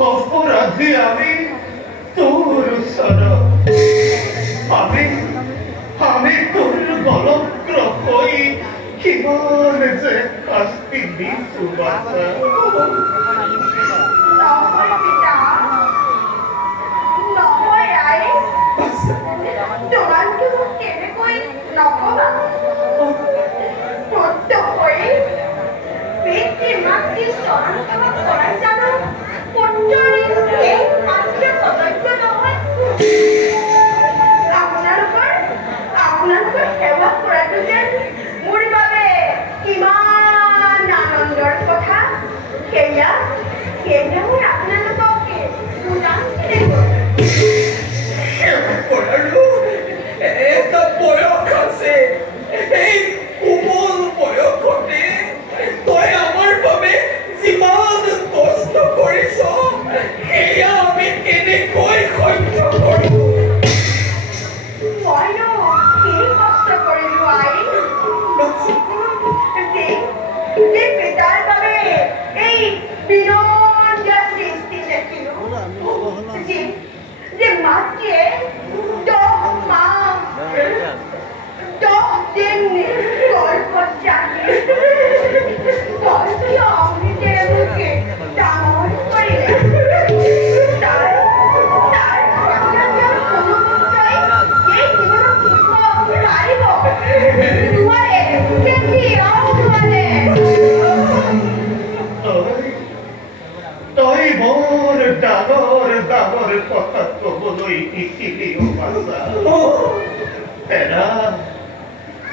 অপরাধী আমি তোর আমি তোর বলক্র হই কিমান যে শাস্তি দিছু বাছা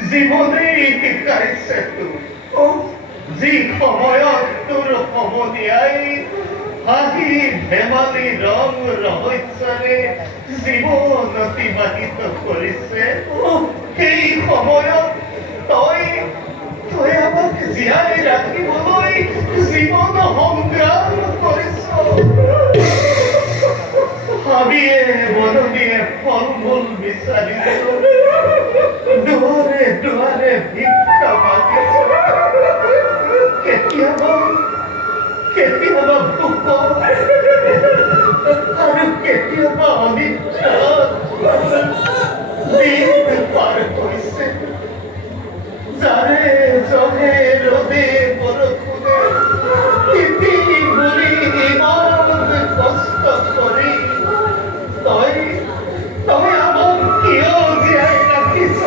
জীবনে শিকাইছে যি সময়ত তোৰ সমনীয়াই হাঁহি ধেমালি ৰং ৰহস্যৰে জীৱন অতিবাহিত কৰিছে সেই সময়ত তই আমাক জীয়াই ৰাখিবলৈ জীৱন সংগ্ৰাম কৰিছ হাবিয়ে বননিয়ে ফল মূল বিচাৰিছো দুৱাৰে দুৱাৰে ভিক্ষা মাগিছো কেতিয়াবা ভোক আৰু কেতিয়াবা অনিচ্ছা দিন পাৰ কৰিছে যাৰে জনে ৰ'দে বৰষুণে তিতি ঘূৰি ইমান কষ্ট কৰি তই আমাক কিয় জীয়াই ৰাখিছ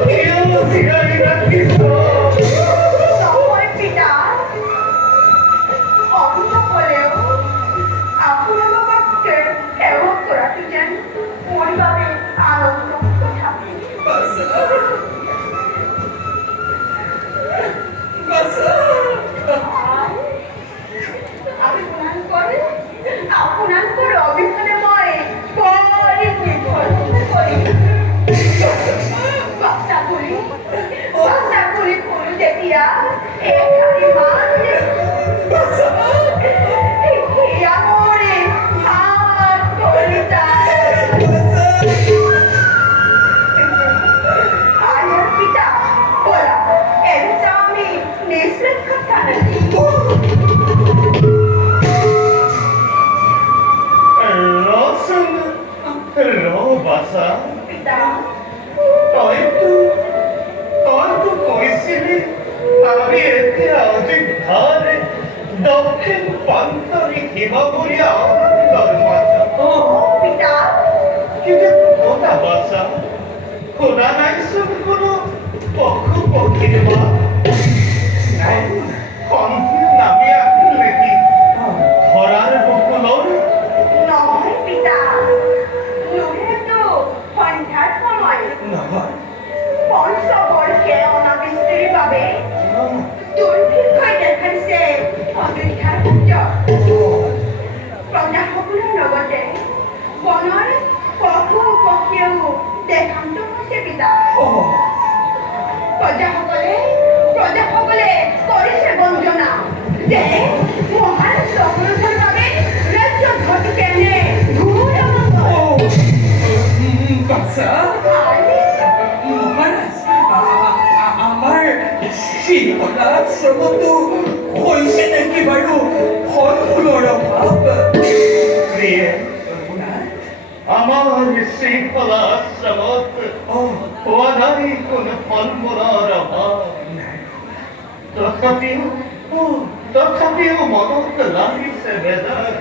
কিয় জীয়াই ৰাখিছ দক্ষিণ প্রান্তরে হিমাবরিয়া কিন্তু কোনা বাসা কোনা নাই সব কোনো পক্ষু পক্ষীর মা কণ্ঠে নামে আসলে কি ধরার বকুলর নয় পিতা নুহে তো সন্ধ্যার সময় নহয় পঞ্চবর্ষে অনাবৃষ্টির বাবে দুর্ভিক্ষই দেখাইছে অযোধ্যার সূর্য প্ৰজাসকলে কৰিছে বঞ্চনা যে মহান চক্ৰধৰ বাবে ৰাজ্য ঘটি কেনে ঘূৰ বাচ্চা মহাৰাজ আমাৰ শৃংখলা শ্ৰমতো হৈছে নেকি বাৰু ফল মূলৰ অভাৱ প্ৰিয়ে, আমাৰ শৃংখলা আশ্ৰমত হোৱা নাই কোনো ফল মূলৰ অভাৱ। তথাপিও মনত লাগিছে বেজাৰ